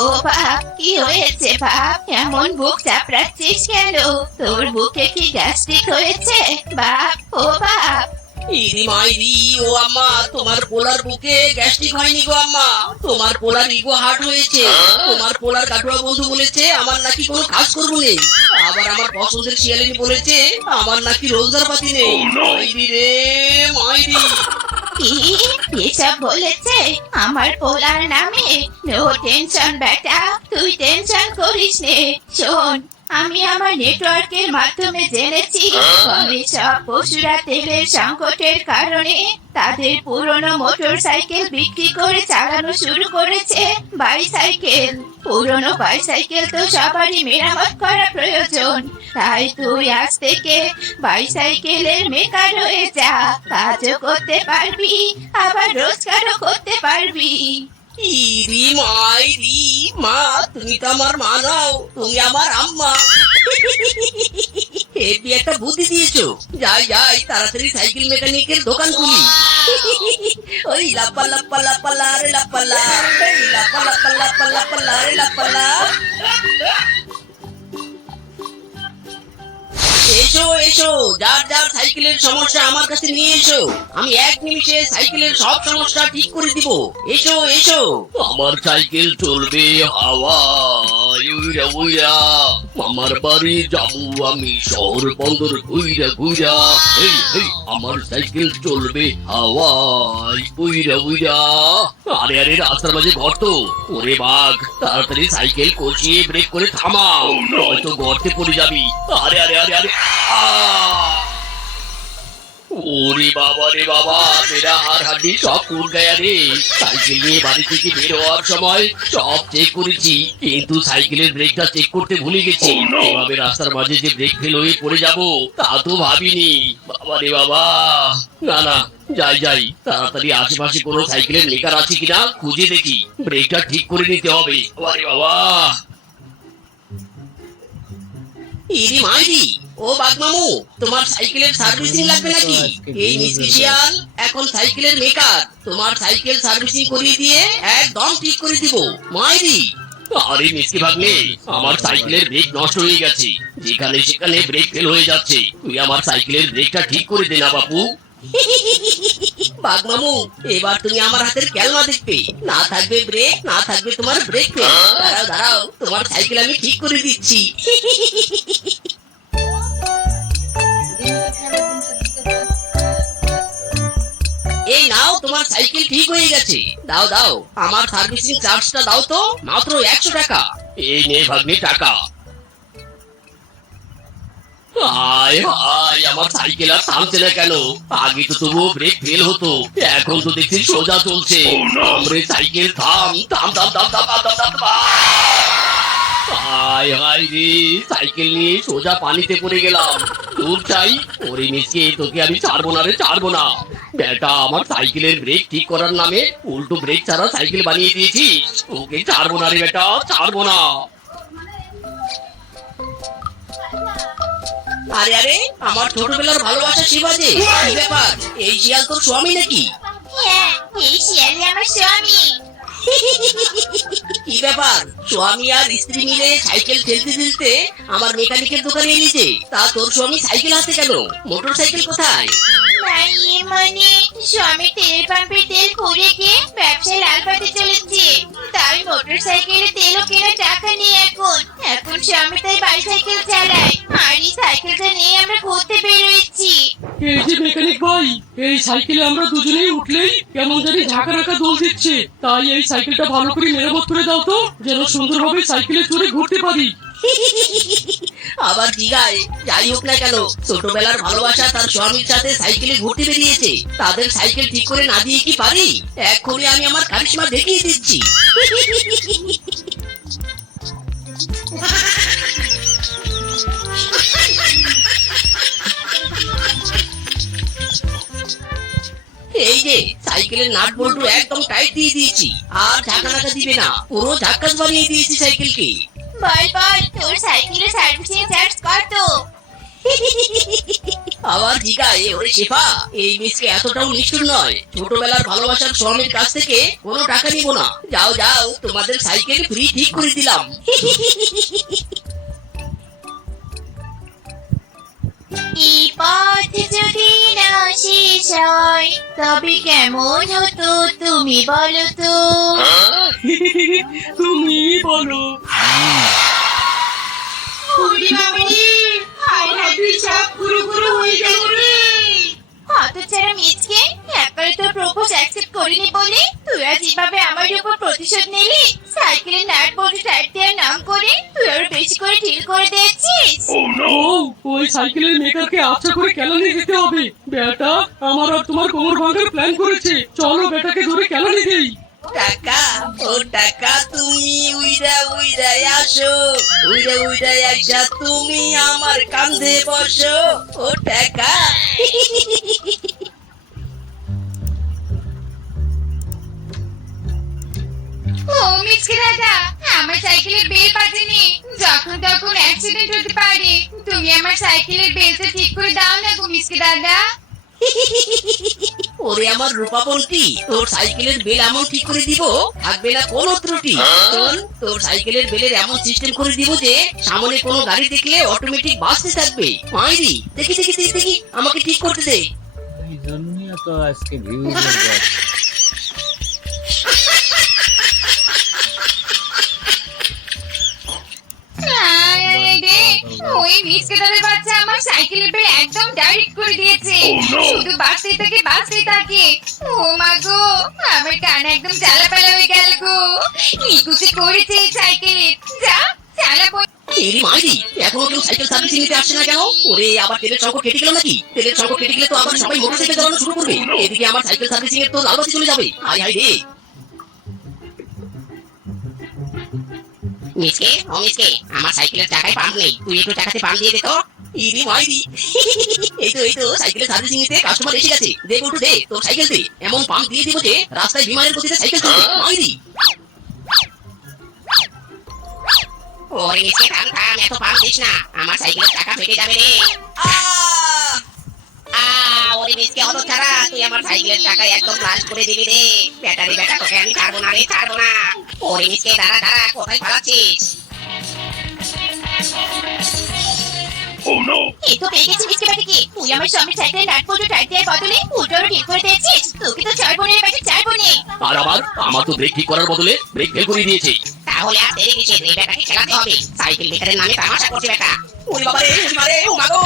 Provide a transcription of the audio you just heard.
ও বাপ, কি হয়েছে বাপ? এমন বুক চাপড়াচ্ছিস কেন? তোর বুকে কি গ্যাস্ট্রিক হয়েছে বাপ? ও বাপ। ইরি মাইরি, ও আম্মা, তোমার পোলার বুকে গ্যাস্ট্রিক হয়নি গো আম্মা, তোমার পোলার ইগো হার্ট হয়েছে। তোমার পোলার কাটুয়া বন্ধু বলেছে আমার নাকি কোনো কাজ করবো নেই, আবার আমার পছন্দের শিয়ালিনী বলেছে আমার নাকি রোজগার পাতি নেই। মাইরি রে মাইরি। কি এসব বলেছে আমার পোলার নামে? নো টেনশন বেটা, তুই টেনশন করিস নে। শোন, আমি আমার নেটওয়ার্কের মাধ্যমে জেনেছি আমি সব পশুরা তেলের সংকটের কারণে তাদের পুরনো মোটর সাইকেল বিক্রি করে চালানো শুরু করেছে বাইসাইকেল। পুরনো বাইসাইকেল তো সবারই মেরামত করা প্রয়োজন, তাই তুই আজ থেকে বাইসাইকেলের মেকার হয়ে যা। কাজও করতে পারবি, আবার রোজগারও করতে পারবি। ইরি মাইরি, মা তুমি তো আমার মা নাও, তুমি আমার আম্মা। হেবি একটা বুদ্ধি দিয়েছো। যাই যাই তাড়াতাড়ি সাইকেল মেকানিকের দোকান খুলি। ওই লাপ্পা লাপ্পা লাপ্পা লা রে লাপ্পা লা, এই লাপ্পা লাপ্পা লাপ্পা লাপ্পা লা রে লাপ্পা লা। এসো এসো, যার যার সাইকেলের সমস্যা আমার কাছে নিয়ে এসো, আমি এক নিমিষে সাইকেলের সব সমস্যা ঠিক করে দিব। এসো এসো। আমার সাইকেল চলবে হাওয়ায় উইরা উইরা, আমার বাড়ি যাবো আমি শহর বন্দর ঘুইরা ঘুইরা। এই এই আমার সাইকেল চলবে হাওয়ায় উইরা উইরা। আরে আরে, রাস্তার মাঝে গর্ত, ওরে বাঘ, তাড়াতাড়ি সাইকেল কষিয়ে ব্রেক করে থামাও, নয়তো গর্তে পড়ে যাবি। আরে আরে আরে আরে, ওরে বাবা রে বাবা, মেরা হাড় হাড্ডি সব পুড় গায়া রে। সাইকেল নিয়ে বাড়ি থেকে বের হওয়ার সময় সব চেক করেছি, কিন্তু সাইকেলের ব্রেকটা চেক করতে ভুলে গেছি। এভাবে রাস্তার মাঝে যে ব্রেক ফেল হয়ে পড়ে যাব তা তো ভাবিনি। বাবা রে বাবা, না না, যাই যাই তাড়াতাড়ি আশেপাশে কোনো সাইকেলের মেকার আছে কিনা খুঁজে দেখি, ব্রেকটা ঠিক করে নিতে হবে। বাবা রে বাবা। ইরি মাইরি, ও বাগমামু, তোমার সাইকেলের সার্ভিসিং লাগবে নাকি? এই মিষ্টি শিয়াল এখন সাইকেলের মেকার, তোমার সাইকেল সার্ভিসিং করিয়ে দিয়ে একদম ঠিক করে দিব। মাইরি। আরে মিষ্টি ভাগ্নে, আমার সাইকেলের ব্রেক নষ্ট হয়ে গেছে, যেখানে সেখানে ব্রেক ফেল হয়ে যাচ্ছে, তুই আমার সাইকেলের ব্রেকটা ঠিক করে দে না বাপু। বাগমামু, এবার তুমি আমার হাতের খেলনা দেখবে, না থাকবে ব্রেক, না থাকবে তোমার ব্রেক ফেল। দাঁড়াও দাঁড়াও, তোমার সাইকেল আমি ঠিক করে দিচ্ছি। এই নাও, তোমার সাইকেল ঠিক হয়ে গেছে। দাও দাও, আমার সার্ভিসিং চার্জটা দাও তো, মাত্র 100 টাকা। এই নে ভাগ্নে টাকা। হায় হায়, আমার সাইকেল আর থামছে না কেন? আগে তো তবুও ব্রেক ফেল হতো, এখন তো দেখছি সোজা চলছে। আমরে সাইকেল থাম থাম থাম থাম থাম থাম থাম থাম। হায় হায় রে, সাইকেল নিয়ে সোজা পানিতে পড়ে গেলাম। দূর চাই, ওরে মিসকে, তোকে আমি ছাড়বো না রে, ছাড়বো না। বেটা, আমার সাইকেলের ব্রেক ঠিক করার নামে উল্টো ব্রেক ছাড়া সাইকেল বানিয়ে দিয়েছিস, ওকে ছাড়বো না রে বেটা, ছাড়বো না। আরে আরে, আমার ছোটবেলার ভালোবাসা শিবাজে, কি ব্যাপার? এই শিয়াল তোর স্বামী নাকি? হ্যাঁ, এই শিয়ালই আমার স্বামী। কি ব্যাপার, স্বামী আর স্ত্রী মিলে সাইকেল ঠেলতে ঠেলতে আমার মেকানিকের দোকানে এনেছে, তা তোর স্বামী সাইকেল হাতে কেন? মোটর সাইকেল কোথায়? নাই, মানে স্বামী তেল পাম্পে তেল ফুরিয়ে গিয়ে ব্যবসায় লাল পাতে চলেছে, তাই মোটর সাইকেলে তেলও কেনার টাকা নেই এখন। এখন স্বামী তাই বাইসাইকেল চালায়, আর এই সাইকেলটা নিয়ে আমরা ঘুরতে বেরোয়েছি। এই যে মেকানিক ভাই, এই সাইকেলে আমরা দুজনেই উঠলেই কেমন জানি ঝাঁকা ঝাঁকা দোল দিচ্ছে, তাই এই সাইকেলটা ভালো করে মেরামত করে দাও তো, যেন সুন্দরভাবে সাইকেলে চড়ে ঘুরতে পারি। আবার দিঘায়, যাই হোক না কেন, ছোটবেলার ভালোবাসা তার স্বামীর সাথে সাইকেলে ঘুরতে বেরিয়েছে, তাদের সাইকেল ঠিক করে না দিয়ে কি পারি? এক্ষুনি আমি আমার কারিশমা দেখিয়ে দিচ্ছি। এই যে সাইকেলের নাট বল্টু একদম টাইট দিয়ে দিয়েছি, আর ঝাঁকা নাকা দিবে না, পুরো ঝাক্কাস বানিয়ে দিয়েছি সাইকেলকে। বল বল, তোর সাইকেলের সার্ভিসিং চার্জ কত? আবার জিগায় ওরে শেফা, এই মিসকে এতটাও নিষ্ঠুর নয়। ছোটবেলার ভালোবাসার স্বামীর কাছ থেকে কোনো টাকা নিব না। যাও যাও, তোমাদের সাইকেল ফ্রি ঠিক করে দিলাম। এই পথ যদি না শেষ হয় তবে কেমন হতো তুমি বলো তো? তুমি বলো। হতচ্ছাড়া মিচকে, একবারে তোর প্রপোজ অ্যাকসেপ্ট করিনি বলে তুই আজ যেভাবে আমার উপর প্রতিশোধ নিলি, সাইকেলের নাট বল্টু টাইট দেওয়ার নাম করে তুই আরো বেশি করে ঢিল করে দিয়েছিস। ও, ওই সাইকেলের মেকারকে আচ্ছা করে কেলানি দিতে হবে। বেটা আমার আর তোমার কোমর ভাঙার প্ল্যান করেছে, চলো বেটাকে ধরে কেলানি দেই। টাকা, ও টাকা, তুমি উইরা উইরা আসো, উইরা উইরা আইসা তুমি আমার কাঁধে বসো। ও টাকা। ও মিচকে দাদা, আমার সাইকেলের বেল বাজেনি, যখন তখন অ্যাক্সিডেন্ট হতে পারে। তুমি আমার সাইকেলের বেলটা ঠিক করে দাও না গো মিচকে দাদা। ওরে আমার রূপাপন্তি, তোর সাইকেলের বেল এমন ঠিক করে দিব থাকবে না কোনো ত্রুটি। শোন, তোর সাইকেলের বেলের এমন সিস্টেম করে দিব যে সামনে কোনো গাড়ি দেখলে অটোমেটিক বাসতে থাকবে। মাইরি, দেখি দেখি দেখি দেখি, আমাকে ঠিক করতে দে। এই জন্যই তো আজকে ভিউজের ব্যাপার। ওই মিচকে দাদার বাচ্চা আমার সাইকেলের বেল একদম ডাইরেক্ট করে দিয়েছে। শুধু বাসতেই থাকে বাসতেই থাকে। ও মা গো, আমার কান একদম জ্বালাপালা হয়ে গেল গো। নিকুচি করেছে এই সাইকেলের, যা চালাবো। এরি মাইরি, এখনো কেউ সাইকেল সার্ভিসিং নিতে আসছে না কেন? ওরে আবার তেলের সংকট কেটে গেল নাকি? তেলের সংকট কেটে গেলে তো আবার সবাই মোটরসাইকেল চালানো শুরু করবে। এদিকে আমার সাইকেল সার্ভিসিং এর তো লালবাতি চলে যাবে। হাই হাই রে। মিসকে, ও মিসকে, আমার সাইকেলের চাকায় পাম্প নেই, তুই একটু চাকাতে পাম্প দিয়ে দে তো। ইরি মাইরি, এই তো সাইকেলের সার্ভিসিং নিতে কাস্টমার এসে গেছে। দে বটু দে, তোর সাইকেল দে, এমন পাম্প দিয়ে দিব যে রাস্তায় বিমানের গতিতে সাইকেল চলবে। মাইরি। ওরে মিসকে, থাম থাম, এত পাম্প দিস না, আমার সাইকেলের চাকা ফেটে যাবে রে। ওরে মিসকে হতচ্ছাড়া, তুই আমার সাইকেলের চাকায় একদম ব্লাস্ট করে দিবি রে। ব্যাটারি বেটা, তোকে আমি ছাড়বো না রে, ছাড়বো না। ওরে মিসকে, দাঁড়া দাঁড়া, কোথায় পালাচ্ছিস? এই তো পেয়ে গেছি মিচকে বাটিকে। তুই আমার স্বামীর সাইকেলের নাট বল্টু টাইট দেওয়ার বদলে উল্টো আরো ঠিক করে দিয়েছিস। তোকে তো ছাড়বো না রে বেটা, ছাড়বো না। আর আমার তো ব্রেক ঠিক করার বদলে ব্রেক ফেল করে দিয়েছে। তাহলে আর দেরি কিসের? এই বেটাকে খেলাতে হবে। সাইকেল মেকারের নামে তামাশা করছে বেটা। ওই বাবা রে, ওই মারে, ও মাগো।